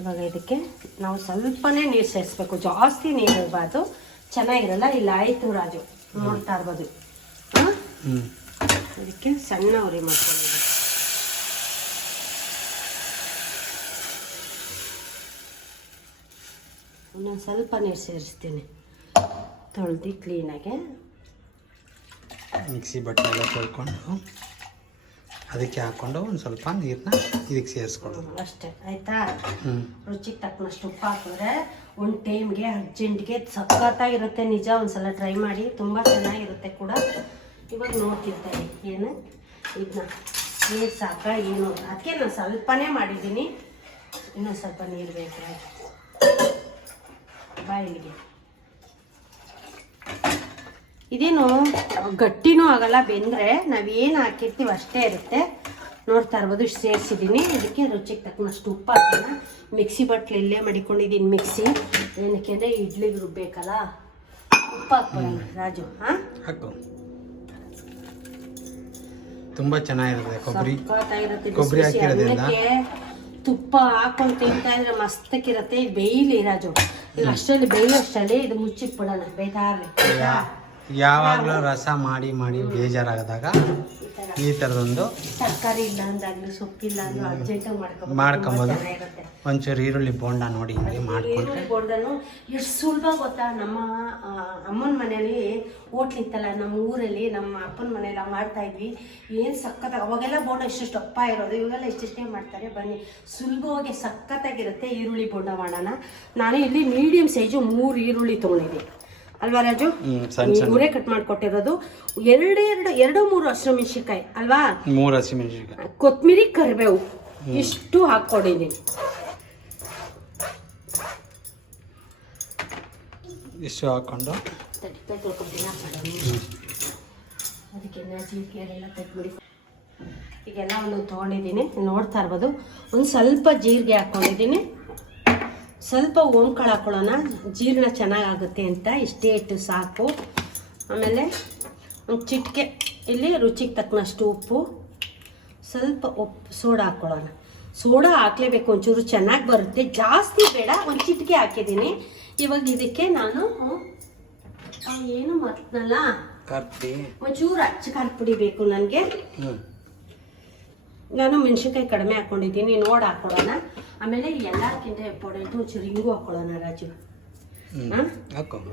Speaker 1: ಇವಾಗ ಇದಕ್ಕೆ ನಾವು ಸ್ವಲ್ಪನೇ ನೀರು ಸೇರಿಸ್ಬೇಕು. ಜಾಸ್ತಿ ನೀರು ಇರಬಾರ್ದು ಚೆನ್ನಾಗಿರಲ್ಲ? ಇಲ್ಲ ಆಯಿತು ರಾಜು. ನೋಡ್ತಾ ಇರ್ಬೋದು. ಹಾಂ?
Speaker 3: ಹ್ಞೂ
Speaker 1: ಅದಕ್ಕೆ ಸಣ್ಣ ಉರಿ ಮಾಡ್ಕೊಂಡಿದ್ದೀನಿ. ಇನ್ನೊಂದು ಸ್ವಲ್ಪ ನೀರು ಸೇರಿಸ್ತೀನಿ. ತೊಳ್ದು ಕ್ಲೀನಾಗೆ
Speaker 3: ಮಿಕ್ಸಿ ಬಟ್ಟೆಲ್ಲ ತೊಳ್ಕೊಂಡು ಅದಕ್ಕೆ ಹಾಕ್ಕೊಂಡು ಒಂದು ಸ್ವಲ್ಪ ನೀರನ್ನ ಇದಕ್ಕೆ ಸೇರಿಸ್ಕೊಳ್ಳೋದು.
Speaker 1: ಅಷ್ಟೇ ಆಯ್ತಾ? ರುಚಿಗೆ ತಕ್ಕನಷ್ಟು ಉಪ್ಪು ಹಾಕಿದ್ರೆ ಒಂದು ಟೈಮ್ಗೆ ಅರ್ಜೆಂಟ್ಗೆ ಸಖತ್ತಾಗಿರುತ್ತೆ. ನಿಜ ಒಂದ್ಸಲ ಟ್ರೈ ಮಾಡಿ ತುಂಬ ಚೆನ್ನಾಗಿರುತ್ತೆ ಕೂಡ. ಇವಾಗ ನೋಡ್ತಿರ್ತಾರೆ ಏನು? ಇದನ್ನ ನೀರು ಸಾಕ ಏನು? ಅದಕ್ಕೆ ನಾನು ಸ್ವಲ್ಪನೇ ಮಾಡಿದ್ದೀನಿ. ಇನ್ನೂ ಸ್ವಲ್ಪ ನೀರು ಬೇಕು ಬಾಯಿಲಿಗೆ. ಇದೇನು ಗಟ್ಟಿನೂ ಆಗಲ್ಲ ಬೆಂದರೆ ನಾವೇನು ಹಾಕಿರ್ತೀವಿ ಅಷ್ಟೇ ಇರುತ್ತೆ. ನೋಡ್ತಾ ಇರ್ಬೋದು ಇಷ್ಟು ಸೇರಿಸಿದ್ದೀನಿ ಇದಕ್ಕೆ ರುಚಿಗೆ ತಕ್ಕನಷ್ಟು ಉಪ್ಪು ಹಾಕೋಣ. ಮಿಕ್ಸಿ ಬಟ್ಲು ಇಲ್ಲೇ ಮಡಿಕೊಂಡಿದ್ದೀನಿ ಮಿಕ್ಸಿ. ಏನಕ್ಕೆ ಅಂದರೆ ಇಡ್ಲಿಗೆ ರುಬ್ಬೇಕಲ್ಲ. ಉಪ್ಪು ಹಾಕ್ಕೊಳ್ಳೋಣ ರಾಜು ಹಾಂ?
Speaker 3: ಹಾಕು. ತುಂಬ ಚೆನ್ನಾಗಿರುತ್ತೆ ಕೊಬ್ಬರಿ ಕೊಬ್ಬರಿ ಹಾಕಿರೋದ್ರಿಂದ?
Speaker 1: ತುಪ್ಪ ಹಾಕೊಂಡು ತಿಂತಾ ಇದ್ರೆ ಮಸ್ತಕ್ಕಿರುತ್ತೆ ಇದು ಬೇಯಲಿ ರಾಜು. ಇದು ಅಷ್ಟರಲ್ಲಿ ಬೇಯೋಷ್ಟರಲ್ಲಿ ಇದು ಮುಚ್ಚಿಟ್ಬಿಡೋಣ. ಬಿಡೋಣ?
Speaker 3: ಯಾವಾಗಲೂ ರಸ ಮಾಡಿ ಮಾಡಿ ಬೇಜಾರಾಗದಾಗ
Speaker 1: ಈ ಥರ
Speaker 3: ಈ ಥರದೊಂದು
Speaker 1: ತರಕಾರಿ ಇಲ್ಲ ಅಂದಾಗಲೂ ಸೊಪ್ಪಿಲ್ಲ ಅಂದ್ರೂ ಅರ್ಜೆಂಟಾಗಿ ಮಾಡ್ಕೊಂಡು
Speaker 3: ಮಾಡ್ಕೊಬೋದು. ಒಂಚೂರು ಈರುಳ್ಳಿ ಬೋಂಡ ನೋಡಿ ಹಿಂಗೆ ಮಾಡ್ಕೊಂಡು.
Speaker 1: ಈರುಳ್ಳಿ ಬೋಂಡನು ಎಷ್ಟು ಸುಲಭ ಗೊತ್ತಾ? ನಮ್ಮ ಅಮ್ಮನ ಮನೆಯಲ್ಲಿ ಓಟ್ಲಿತ್ತಲ್ಲ ನಮ್ಮ ಊರಲ್ಲಿ ನಮ್ಮ ಅಪ್ಪನ ಮನೇಲಿ ಮಾಡ್ತಾ ಇದ್ವಿ. ಏನು ಸಖತ್ ಅವಾಗೆಲ್ಲ ಬೋಂಡ ಇಷ್ಟಿಷ್ಟು ಅಪ್ಪ ಇರೋದು ಇವಾಗೆಲ್ಲ ಇಷ್ಟಿಷ್ಟೇ ಮಾಡ್ತಾರೆ. ಬನ್ನಿ ಸುಲಭವಾಗಿ ಸಖತ್ತಾಗಿರುತ್ತೆ ಈರುಳ್ಳಿ ಬೋಂಡ ಮಾಡೋಣ. ನಾನು ಇಲ್ಲಿ ಮೀಡಿಯಂ ಸೈಜು ಮೂರು ಈರುಳ್ಳಿ ತೊಗೊಂಡಿದ್ದೆ ಅಲ್ವಾ ರಾಜು?
Speaker 3: ಮೂರೇ
Speaker 1: ಇವರೇ ಕಟ್ ಮಾಡ್ಕೊಟ್ಟಿರೋದು. ಎರಡು ಎರಡು ಎರಡು ಮೂರು ಹಸಿರು ಮೆಣಸಿನ್ಕಾಯಿ ಅಲ್ವಾ?
Speaker 3: ಮೂರು ಹಸಿಮೆಣಸಿನ್ಕಾಯಿ
Speaker 1: ಕೊತ್ಮಿರಿ ಕರಿಬೇವು. ಇಷ್ಟು ಹಾಕ್ಕೊಂಡಿದ್ದೀನಿ
Speaker 3: ಇಷ್ಟು
Speaker 1: ಹಾಕೊಂಡು. ಈಗೆಲ್ಲ ಒಂದು ತೊಗೊಂಡಿದ್ದೀನಿ ನೋಡ್ತಾ ಇರ್ಬೋದು. ಒಂದು ಸ್ವಲ್ಪ ಜೀರಿಗೆ ಹಾಕ್ಕೊಂಡಿದ್ದೀನಿ ಸ್ವಲ್ಪ ಓಂಕಾಳು ಹಾಕೊಳ್ಳೋಣ ಜೀರ್ಣ ಚೆನ್ನಾಗಾಗುತ್ತೆ ಅಂತ ಇಷ್ಟೇ ಇಟ್ಟು ಸಾಕು. ಆಮೇಲೆ ಒಂದು ಚಿಟಿಕೆ ಇಲ್ಲಿ ರುಚಿಗೆ ತಕ್ಕನಷ್ಟು ಉಪ್ಪು ಸ್ವಲ್ಪ ಉಪ್ಪು ಸೋಡಾ ಹಾಕ್ಕೊಳ್ಳೋಣ ಸೋಡಾ ಹಾಕ್ಲೇಬೇಕು ಒಂಚೂರು ಚೆನ್ನಾಗಿ ಬರುತ್ತೆ. ಜಾಸ್ತಿ ಬೇಡ ಒಂದು ಚಿಟಿಕೆ ಹಾಕಿದ್ದೀನಿ. ಇವಾಗ ಇದಕ್ಕೆ ನಾನು ಏನು ಮತ್ತಲ್ಲ ಒಂಚೂರು ಅಚ್ಚ ಪುಡಿ ಬೇಕು ನನಗೆ. ನಾನು ಮೆಣಸಿನ್ಕಾಯಿ ಕಡಿಮೆ ಹಾಕ್ಕೊಂಡಿದ್ದೀನಿ ನೋಡಿ ಹಾಕ್ಕೊಳ್ಳೋಣ ಆಮೇಲೆ ಎಲ್ಲಕ್ಕಿಂತ ಇಂಪಾರ್ಟೆಂಟ್ ಒಂಚೂರು ಹಾಕೊಳ್ಳೋಣ ರಾಜು.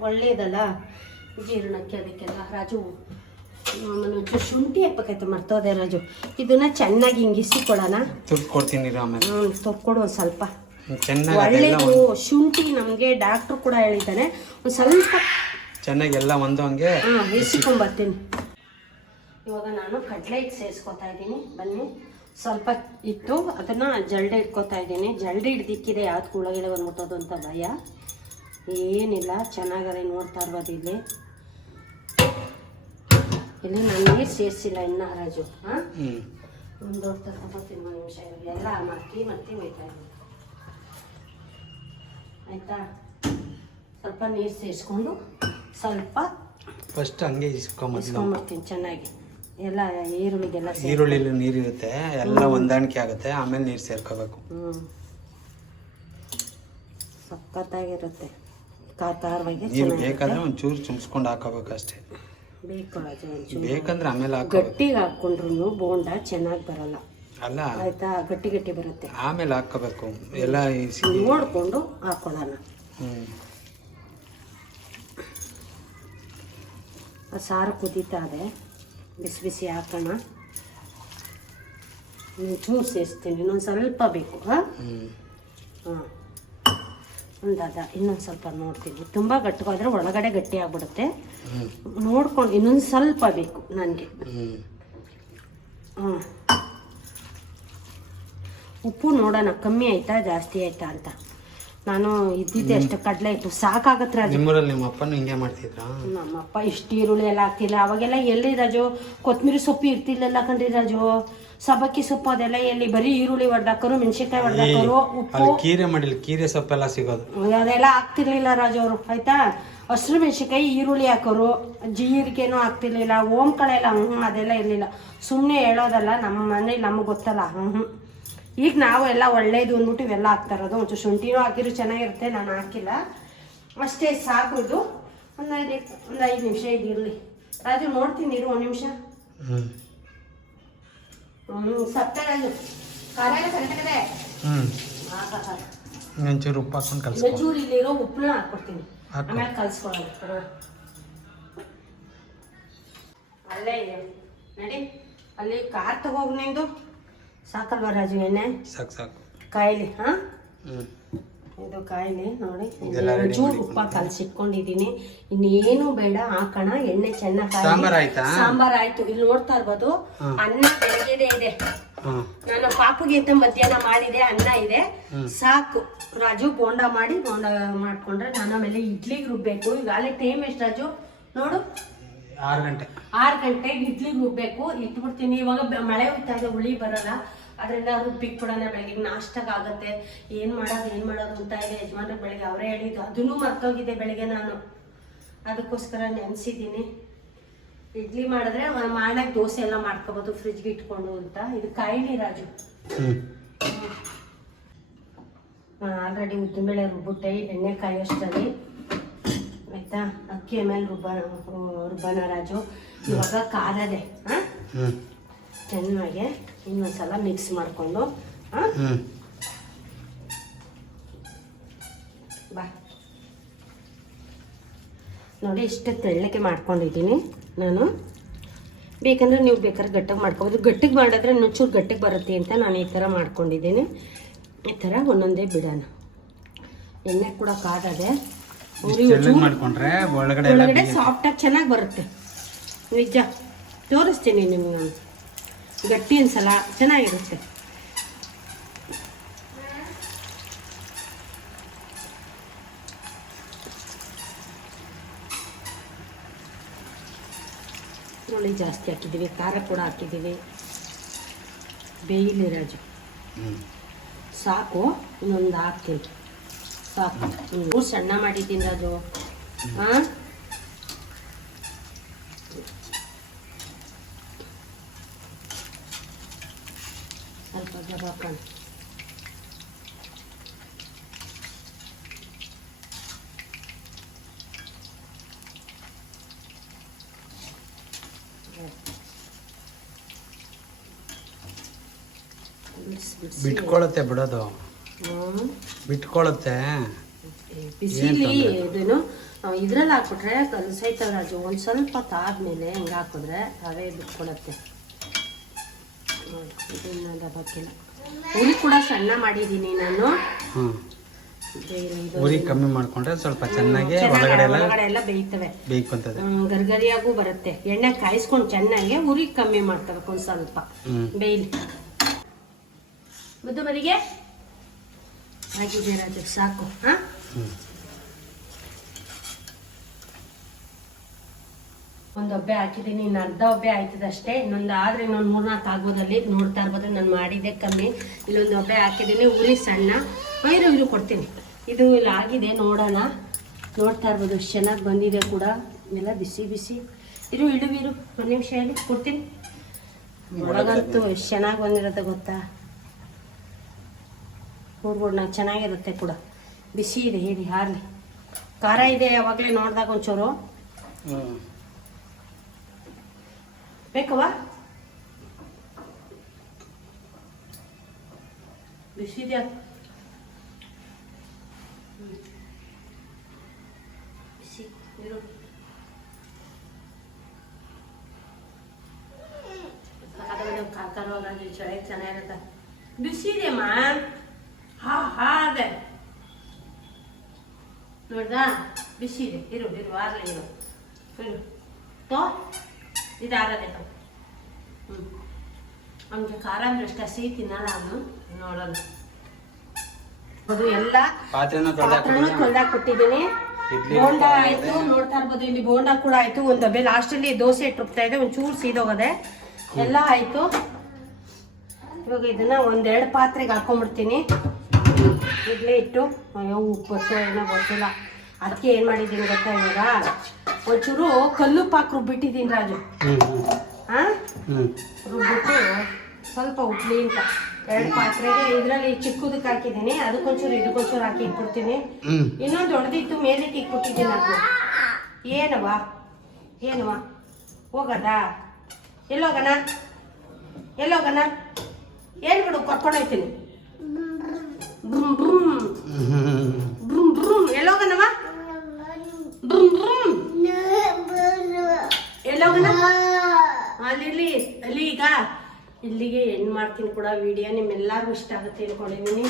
Speaker 1: ಒಳ್ಳೇದಲ್ಲ? ಜೀರ್ಣಕ್ಕೆ ಅದಕ್ಕೆಲ್ಲ ರಾಜು ಒಂಚೂರು ಶುಂಠಿ ಹಾಕ್ಬೇಕಾಯ್ತು ಮರ್ತೋದೆ ರಾಜು. ಇದನ್ನ ಚೆನ್ನಾಗಿ ಹಿಂಗಿಸಿ ಕೊಡೋಣ
Speaker 3: ತುಪ್ಪ ಕೊಡ್ತೀನಿ
Speaker 1: ತೊಕ್ಕೊಡು ಒಂದು ಸ್ವಲ್ಪ. ಒಳ್ಳೇದು ಶುಂಠಿ ನಮಗೆ ಡಾಕ್ಟ್ರು ಕೂಡ ಹೇಳಿದ್ದಾನೆ. ಒಂದು ಸ್ವಲ್ಪ
Speaker 3: ಚೆನ್ನಾಗಿ ಎಲ್ಲ ಒಂದು ಹಂಗೆ
Speaker 1: ಇವಾಗ ನಾನು ಕಡಲೆ ಸೇರಿಸ್ಕೊತಾ ಇದ್ದೀನಿ. ಬನ್ನಿ. ಸ್ವಲ್ಪ ಇಟ್ಟು ಅದನ್ನು ಜಲ್ಡೆ ಇಟ್ಕೊತಾ ಇದ್ದೀನಿ. ಜಲ್ಡೆ ಹಿಡ್ದಿಕ್ಕಿದೆ ಯಾವ್ದು ಕುಳಗಿಳೆ ಬಂದ್ಬಿಟ್ಟೋದು ಅಂತ ಭಯ. ಏನಿಲ್ಲ ಚೆನ್ನಾಗದೆ ನೋಡ್ತಾ ಇರ್ಬೋದು ಇಲ್ಲಿ. ಇಲ್ಲಿ ನಾನು ನೀರು ಸೇರಿಸಿಲ್ಲ ಇನ್ನು ಹರಾಜು. ಹಾಂ? ಒಂದು ದೊಡ್ಡ ನಿಮಿಷ ಎಲ್ಲ ಮರ್ತಿ ಮತ್ತೆ ಹೋಯ್ತಾ ಇದ್ದೀನಿ. ಆಯಿತಾ? ಸ್ವಲ್ಪ ನೀರು ಸೇರಿಸ್ಕೊಂಡು ಸ್ವಲ್ಪ
Speaker 3: ಫಸ್ಟ್ ಹಂಗೆ
Speaker 1: ಇಸ್ಕೊಂಬರ್ತೀನಿ ಚೆನ್ನಾಗಿ. ಎಲ್ಲ ಈರುಳ್ಳಿಗೆಲ್ಲ
Speaker 3: ಈರುಳ್ಳಿಲಿ ನೀರಿರುತ್ತೆ ಎಲ್ಲ ಹೊಂದಾಣಿಕೆ ಆಗುತ್ತೆ ಆಮೇಲೆ ನೀರು ಸೇರ್ಕೋಬೇಕು.
Speaker 1: ಹ್ಞೂ ಸಖತ್ತಾಗಿರುತ್ತೆ.
Speaker 3: ಬೇಕಾದ್ರೆ ಒಂಚೂರು ಚುಮ್ಸ್ಕೊಂಡು ಹಾಕೋಬೇಕು ಅಷ್ಟೇ.
Speaker 1: ಬೇಕು
Speaker 3: ಬೇಕಂದ್ರೆ ಆಮೇಲೆ ಗಟ್ಟಿ
Speaker 1: ಗಟ್ಟಿಗೆ ಹಾಕ್ಕೊಂಡ್ರು ಬೋಂಡ ಚೆನ್ನಾಗಿ ಬರಲ್ಲ.
Speaker 3: ಅಲ್ಲ.
Speaker 1: ಆಯ್ತಾ? ಗಟ್ಟಿ ಗಟ್ಟಿ ಬರುತ್ತೆ.
Speaker 3: ಆಮೇಲೆ ಹಾಕೋಬೇಕು ಎಲ್ಲ
Speaker 1: ನೋಡಿಕೊಂಡು ಹಾಕೊಳ್ಳೋಣ.
Speaker 3: ಹ್ಞೂ
Speaker 1: ಸಾರು ಕುದೀತಾ ಇದೆ. ಬಿಸಿ ಬಿಸಿ ಹಾಕೋಣ. ಚೂರು ಸೇರಿಸ್ತೀನಿ ಇನ್ನೊಂದು ಸ್ವಲ್ಪ ಬೇಕು, ಹಾಂ? ಹಾಂ. ಒಂದು ಅದ, ಇನ್ನೊಂದು ಸ್ವಲ್ಪ ನೋಡ್ತೀನಿ. ತುಂಬ ಗಟ್ಟಿಗಾದ್ರೆ ಒಳಗಡೆ ಗಟ್ಟಿ ಆಗ್ಬಿಡುತ್ತೆ. ನೋಡ್ಕೊಂಡು, ಇನ್ನೊಂದು ಸ್ವಲ್ಪ ಬೇಕು ನನಗೆ. ಹಾಂ. ಉಪ್ಪು ನೋಡೋಣ, ಕಮ್ಮಿ ಆಯಿತಾ, ಜಾಸ್ತಿ ಆಯಿತಾ ಅಂತ. ನಾನು ಇದ್ದಿದ್ದೆ ಅಷ್ಟು ಕಡಲೆ ಇತ್ತು. ಸಾಕಾಗತ್ತೆ ರಾಜು.
Speaker 3: ನಿಮ್ಮೂರಲ್ಲಿ ನಿಮ್ಮ ಅಪ್ಪನೂ ಹಿಂಗೆ ಮಾಡ್ತಿದ್ರಾ?
Speaker 1: ನಮ್ಮಪ್ಪ ಇಷ್ಟು ಈರುಳ್ಳಿ ಎಲ್ಲ ಹಾಕ್ತಿಲ್ಲ. ಅವಾಗೆಲ್ಲ ಎಲ್ಲಿ ರಾಜು? ಕೊತ್ತಂಬರಿ ಸೊಪ್ಪು ಇರ್ತಿಲ್ಲಲ್ಲ ಕಣ್ರಿ ರಾಜು. ಸಬಕ್ಕಿ ಸೊಪ್ಪು ಅದೆಲ್ಲ ಎಲ್ಲಿ? ಬರೀ ಈರುಳ್ಳಿ ಹೊಡ್ದಾಕರು ಮೆಣಸಿನ್ಕಾಯಿ ಹೊಡ್ದಾಕರು ಉಪ್ಪು.
Speaker 3: ಕೀರೆ ಮಾಡಿಲ್ಲ. ಕೀರೆ ಸೊಪ್ಪೆಲ್ಲ ಸಿಗೋದು.
Speaker 1: ಅದೆಲ್ಲ ಹಾಕ್ತಿರ್ಲಿಲ್ಲ ರಾಜು ಅವರು. ಆಯ್ತಾ? ಹಸಿರು ಮೆಣಸಿನ್ಕಾಯಿ ಈರುಳ್ಳಿ ಹಾಕೋರು. ಜೀರಿಗೆನೂ ಹಾಕ್ತಿರ್ಲಿಲ್ಲ. ಓಂ ಕಳೆ ಎಲ್ಲ ಹ್ಞೂ ಅದೆಲ್ಲ ಇರಲಿಲ್ಲ. ಸುಮ್ಮನೆ ಹೇಳೋದಲ್ಲ ನಮ್ಮ ಮನೇಲಿ ನಮಗೆ ಗೊತ್ತಲ್ಲ. ಹ್ಞೂ ಈಗ ನಾವು ಎಲ್ಲ ಒಳ್ಳೇದು ಅಂದ್ಬಿಟ್ಟು ಇವೆಲ್ಲ ಹಾಕ್ತಾ ಇರೋದು. ಒಂಚೂರು ಶುಂಠಿನೂ ಹಾಕಿದ್ರು ಚೆನ್ನಾಗಿರುತ್ತೆ ನಾನು ಹಾಕಿಲ್ಲ. ಅಷ್ಟೇ ಸಾಕು ಇದು. ಒಂದು ಐದು ಒಂದು ಐದು ನಿಮಿಷ ಇದಿರಲಿ ಇರಲಿ. ರಾಜು ನೋಡ್ತೀನಿ ಇರು ಒಂದು ನಿಮಿಷ.
Speaker 3: ಹ್ಞೂ
Speaker 1: ಸತ್ತ ರಾಜು ಖಾರ ಎಲ್ಲ ಕರೆಕ್ಟಾಗಿದೆ
Speaker 3: ಹ್ಞೂ ಒಂಚೂರು ಉಪ್ಪು ಹಾಕೊಂಡು ಕಲ್ಸ್ಕೊ.
Speaker 1: ಒಂಚೂರು ಇಲ್ಲಿರೋ ಉಪ್ಪನ್ನ ಹಾಕ್ಕೊಡ್ತೀನಿ. ಆಮೇಲೆ ಕಲ್ಸ್ಕೊಳ್ಳಿ ಅಲ್ಲೇ ಇದೆ. ನಡಿ. ಅಲ್ಲಿ ಕಾರ್ ತಗೋಗ್ ನಿಂದು. ಸಾಕಲ್ವಾ ರಾಜು ಎಣ್ಣೆ?
Speaker 3: ಸಾಕು ಸಾಕು.
Speaker 1: ಕಾಯಿಲೆ ಹಾ? ಇದು ಕಾಯಿಲೆ ನೋಡಿ. ಚೂರು ಉಪ್ಪ ಕಲ್ಸಿಟ್ಕೊಂಡಿದ್ದೀನಿ. ಇನ್ನೇನು ಬೇಡ ಹಾಕೋಣ ಎಣ್ಣೆ ಚೆನ್ನಾಗಿ
Speaker 3: ಸಾಂಬಾರ್ ಆಯ್ತಾ?
Speaker 1: ಸಾಂಬಾರ್ ಆಯ್ತು. ಇಲ್ಲಿ ನೋಡ್ತಾ ಇರ್ಬೋದು ಅನ್ನ ಬೆಳಗ್ಗೆದೆ ಇದೆ. ನಾನು ಪಾಪುಗೆ ಅಂತ ಮಧ್ಯಾಹ್ನ ಮಾಡಿದೆ ಅನ್ನ ಇದೆ. ಸಾಕು. ರಾಜು ಬೋಂಡ ಮಾಡಿ ಬೋಂಡ ಮಾಡ್ಕೊಂಡ್ರೆ ನಾನು ಆಮೇಲೆ ಇಡ್ಲಿಗೆ ರುಬ್ಬೇಕು. ಈಗ ಅಲ್ಲಿ ಟೈಮ್ ಎಷ್ಟು ರಾಜು? ನೋಡು.
Speaker 3: ಆರು ಗಂಟೆ.
Speaker 1: ಆರು ಗಂಟೆಗೆ ಇಡ್ಲಿಗೆ ರುಬ್ಬೇಕು. ಇಟ್ಬಿಡ್ತೀನಿ. ಇವಾಗ ಮಳೆ ಹೋಗ್ತಾ ಇದೆ ಹುಳಿ ಬರಲ್ಲ. ಅದರಿಂದ ರುಬ್ಬಿಕ್ ಕೊಡೋಣ ಬೆಳಗ್ಗೆ ಆಗುತ್ತೆ ಏನ್ ಮಾಡೋದು ಏನು ಮಾಡೋದು ಅಂತ ಇದೆ. ಯಜಮಾನ್ರಿಗೆ ಬೆಳಗ್ಗೆ ಅವರೇ ಹೇಳಿದ್ದು. ಅದನ್ನು ಮರ್ತೋಗಿದೆ ಬೆಳಗ್ಗೆ ನಾನು. ಅದಕ್ಕೋಸ್ಕರ ನೆನೆಸಿದ್ದೀನಿ. ಇಡ್ಲಿ ಮಾಡಿದ್ರೆ ಮಾಡಕ್ಕೆ ದೋಸೆ ಎಲ್ಲ ಮಾಡ್ಕೋಬೋದು ಫ್ರಿಜ್ಗೆ ಇಟ್ಕೊಂಡು ಅಂತ. ಇದು ಕಾಯಿಲಿ ರಾಜು.
Speaker 3: ಆಲ್ರೆಡಿ
Speaker 1: ಆಲ್ರೆಡಿ ಉದ್ದಿನಬೇಳೆ ರುಬ್ಬುಟ್ಟೆ ಎಣ್ಣೆ ಕಾಯೋಷ್ಟರಲ್ಲಿ ಆಯ್ತಾ? ಅಕ್ಕಿ ಮೇಲೆ ರುಬ್ಬ ರುಬ್ಬನ ರಾಜು. ಇವಾಗ ಕಾದದೆ ಹಾಂ? ಚೆನ್ನಾಗಿ. ಇನ್ನೊಂದ್ಸಲ ಮಿಕ್ಸ್ ಮಾಡಿಕೊಂಡು ಬಾ. ನೋಡಿ ಇಷ್ಟು ತೆಳ್ಳಕ್ಕೆ ಮಾಡ್ಕೊಂಡಿದ್ದೀನಿ ನಾನು. ಬೇಕಂದ್ರೆ ನೀವು ಬೇಕಾದ್ರೆ ಗಟ್ಟಿಗೆ ಮಾಡ್ಕೊಬೋದು. ಗಟ್ಟಿಗೆ ಮಾಡಿದ್ರೆ ಇನ್ನೊಂಚೂರು ಗಟ್ಟಿಗೆ ಬರುತ್ತೆ ಅಂತ ನಾನು ಈ ಥರ ಮಾಡ್ಕೊಂಡಿದ್ದೀನಿ. ಈ ಥರ ಒಂದೊಂದೇ ಬಿಡೋಣ. ಎಣ್ಣೆ ಕೂಡ ಕಾದದೆ
Speaker 3: ಒಳಗಡೆ
Speaker 1: ಸಾಫ್ಟಾಗಿ ಚೆನ್ನಾಗಿ ಬರುತ್ತೆ. ನಿಜ. ತೋರಿಸ್ತೀನಿ ನಿಮ್ಗೆ ನಾನು. ಗಟ್ಟಿ ಅನ್ಸಲ್ಲ ಚೆನ್ನಾಗಿರುತ್ತೆ. ಹುಳಿ ಜಾಸ್ತಿ ಹಾಕಿದ್ದೀವಿ ಖಾರ ಕೂಡ ಹಾಕಿದ್ದೀವಿ. ಬೇಯಿಲಿ ರಾಜು. ಸಾಕು ಇನ್ನೊಂದು ಹಾಕ್ತೀನಿ. ಸಾಕು. ಸಣ್ಣ ಮಾಡಿದ್ದೀನಿ ರಾಜು. ಹಾಂ? ಬಿಡ್ಸಿ
Speaker 3: ಬಿಟ್ಕೊಳತ್ತೆ ಬಿಡೋದು.
Speaker 1: ಹ್ಞೂ
Speaker 3: ಬಿಟ್ಕೊಳತ್ತೆ.
Speaker 1: ಬಿಸಿಲಿ ಇದೇನು? ಇದ್ರಲ್ಲಿ ಹಾಕ್ಬಿಟ್ರೆ ಕಲಸೈತವ ರಾಜು ಒಂದು ಸ್ವಲ್ಪ ತಾದ್ಮೇಲೆ ಹಿಂಗೆ ಹಾಕಿದ್ರೆ ಅವೇ ಬಿಟ್ಕೊಳತ್ತೆ. ನೋಡಿ ಇದನ್ನ ಉರಿ ಕೂಡ ಸಣ್ಣ ಮಾಡಿದ್ದೀನಿ ನಾನು.
Speaker 3: ಹ್ಞೂ
Speaker 1: ಬೇರೆ
Speaker 3: ಉರಿ ಕಮ್ಮಿ ಮಾಡ್ಕೊಂಡ್ರೆ ಸ್ವಲ್ಪ ಚೆನ್ನಾಗಿ ಒಳಗಡೆ ಎಲ್ಲ
Speaker 1: ಒಳಗಡೆ ಎಲ್ಲ ಬೇಯ್ತವೆ.
Speaker 3: ಬೇಯ್ಕೊಂತದೆ.
Speaker 1: ಗರ್ಗರಿಯಾಗೂ ಬರುತ್ತೆ. ಎಣ್ಣೆ ಕಾಯಿಸ್ಕೊಂಡು ಚೆನ್ನಾಗಿ ಉರಿ ಕಮ್ಮಿ ಮಾಡ್ಕೋಬೇಕು ಒಂದು ಸ್ವಲ್ಪ. ಬೇಯ್ಲಿ. ಮುದ್ದು ಮರಿಗೆ ಹಾಕಿದ್ದೀರಾ ಸಾಕು ಹಾಂ? ಒಂದು ಒಬ್ಬೆ ಹಾಕಿದ್ದೀನಿ, ಇನ್ನು ಅರ್ಧ ಒಬ್ಬೆ ಆಯ್ತದಷ್ಟೇ. ಇನ್ನೊಂದು ಆದ್ರೆ ಇನ್ನೊಂದು ಮೂರ್ನಾಲ್ಕು ಆಗ್ಬೋದಲ್ಲಿ ನೋಡ್ತಾ ಇರ್ಬೋದು, ನಾನು ಮಾಡಿದ್ದೆ ಕಮ್ಮಿ. ಇಲ್ಲೊಂದು ಒಬ್ಬೆ ಹಾಕಿದ್ದೀನಿ, ಉರಿ ಸಣ್ಣ. ಐರು ಇರು ಕೊಡ್ತೀನಿ. ಇದು ಇಲ್ಲಿ ಆಗಿದೆ, ನೋಡೋಣ. ನೋಡ್ತಾ ಇರ್ಬೋದು, ಎಷ್ಟು ಚೆನ್ನಾಗಿ ಬಂದಿದೆ ಕೂಡ. ಎಲ್ಲ ಬಿಸಿ ಬಿಸಿ. ಇರು ಇಡು ಇರು. ಒಂದು ನಿಮಿಷ ಹೇಳಿ, ಕೊಡ್ತೀನಿ. ಒಳಗಂತೂ ಎಷ್ಟು ಚೆನ್ನಾಗಿ ಬಂದಿರುತ್ತೆ ಗೊತ್ತಾ? ಹೂರ್ಬಿಡ್ ಚೆನ್ನಾಗಿರುತ್ತೆ ಕೂಡ. ಬಿಸಿ ಇದೆ, ಹೇಳಿ, ಹಾರಲಿ. ಖಾರ ಇದೆ, ಯಾವಾಗಲೇ ನೋಡಿದಾಗ ಒಂಚೂರು.
Speaker 3: ಹ್ಞೂ
Speaker 1: ಬೇಕವ್ವ ಬಿಸಿ ಇದೆಯಾ ಬಿಸಿ ಇರು ಕಾಕರೋಗ ಚಳಿ ಚೆನ್ನಾಗಿರುತ್ತೆ ಬಿಸಿ ಇದೆಯಮ್ಮ ಹಾ ಹಾ ಅದೇ ನೋಡ್ದಾ ಬಿಸಿ ಇದೆ ಇರು ಇರು ಆರ್ಲಿ ಇರು ಇರು ತೋ ಇದಾಗದೆ ಹ್ಞೂ ಅವನಿಗೆ ಖಾರ ಅಂದ್ರೆ ಇಷ್ಟ ಸಿಹಿ ತಿನ್ನಲ್ಲ ಅವನು. ನೋಡೋಣ. ಅದು ಎಲ್ಲ
Speaker 3: ಪಾತ್ರೆನ
Speaker 1: ಕೊಟ್ಟಿದ್ದೀನಿ. ಬೋಂಡ ಆಯ್ತು ನೋಡ್ತಾ ಇರ್ಬೋದು. ಇಲ್ಲಿ ಬೋಂಡ ಕೂಡ ಆಯ್ತು ಒಂದು ಡಬ್ಬೆ. ಲಾಸ್ಟಲ್ಲಿ ದೋಸೆ ಇಟ್ಟಿರ್ತಾ ಇದೆ ಒಂದು ಚೂರು ಸೀದೋಗದೆ. ಎಲ್ಲ ಆಯ್ತು. ಇವಾಗ ಇದನ್ನ ಒಂದೆರಡು ಪಾತ್ರೆಗೆ ಹಾಕೊಂಡ್ಬಿಡ್ತೀನಿ. ಇಡ್ಲಿ ಇಟ್ಟು. ಅಯ್ಯೋ ಉಪ್ಪು ಏನೋ ಗೊತ್ತಿಲ್ಲ. ಅದಕ್ಕೆ ಏನು ಮಾಡಿದ್ದೀನಿ ಗೊತ್ತಾ ಇವಾಗ? ಒಂಚೂರು ಕಲ್ಲು ಪಾಕ್ ರುಬ್ಬಿಟ್ಟಿದ್ದೀನಿ ರಾಜು ಹಾಂ ರುಬ್ಬಿಟ್ಟು ಸ್ವಲ್ಪ ಉಪ್ಲಿ ಅಂತ. ಎರಡು ಪಾತ್ರೆಗೆ ಇದರಲ್ಲಿ ಚಿಕ್ಕದಕ್ಕೆ ಹಾಕಿದ್ದೀನಿ. ಅದಕ್ಕೊಂಚೂರು ಇದಕ್ಕೊಂಚೂರು ಹಾಕಿ ಇಟ್ಬಿಡ್ತೀನಿ. ಇನ್ನೊಂದು ದೊಡ್ಡದಿತ್ತು ಮೇಲಕ್ಕೆ ಇಟ್ಬಿಟ್ಟಿದ್ದೀನಿ ಅದು ಏನವ ಏನವ ಹೋಗದ? ಎಲ್ಲೋಗಣ ಎಲ್ಲೋಗಣ ಏನು ಬಿಡು ಕರ್ಕೊಂಡು ಹೋಗ್ತೀನಿ ಬ್ರುಮ್ ಬ್ರುಮ್ ಬ್ರುಮ್ ಬ್ರುಮ್. ಎಲ್ಲೋಗನವ ಬ್ರುಮ್ ಬ್ರಮ್ ಎಲ್ಲೋಗಣ ಅಲ್ಲಿ ಅಲ್ಲಿ ಈಗ. ಇಲ್ಲಿಗೆ ಎಂಡ್ ಮಾಡ್ತೀನಿ ಕೂಡ ವಿಡಿಯೋ ನಿಮ್ಮೆಲ್ಲರಿಗೂ ಇಷ್ಟ ಆಗುತ್ತೆ ಅಂದ್ಕೊಂಡಿದ್ದೀನಿ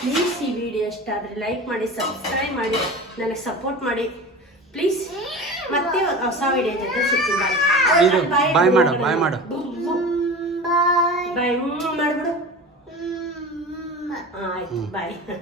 Speaker 1: ಪ್ಲೀಸ್ ಈ ವಿಡಿಯೋ ಇಷ್ಟ ಆದರೆ ಲೈಕ್ ಮಾಡಿ ಸಬ್ಸ್ಕ್ರೈಬ್ ಮಾಡಿ ನನಗೆ ಸಪೋರ್ಟ್ ಮಾಡಿ. ಪ್ಲೀಸ್ ಮತ್ತೆ ಹೊಸ ವಿಡಿಯೋ ಜೊತೆ ಸಿಗ್ತೀನಿ.
Speaker 3: ಬಾಯ್ ಮಾಡು ಬಾಯ್ ಮಾಡು.
Speaker 1: ಬಾಯ್ ಮಾಡ್ಬಿಡು. ಆಯ್ತು. ಬಾಯ್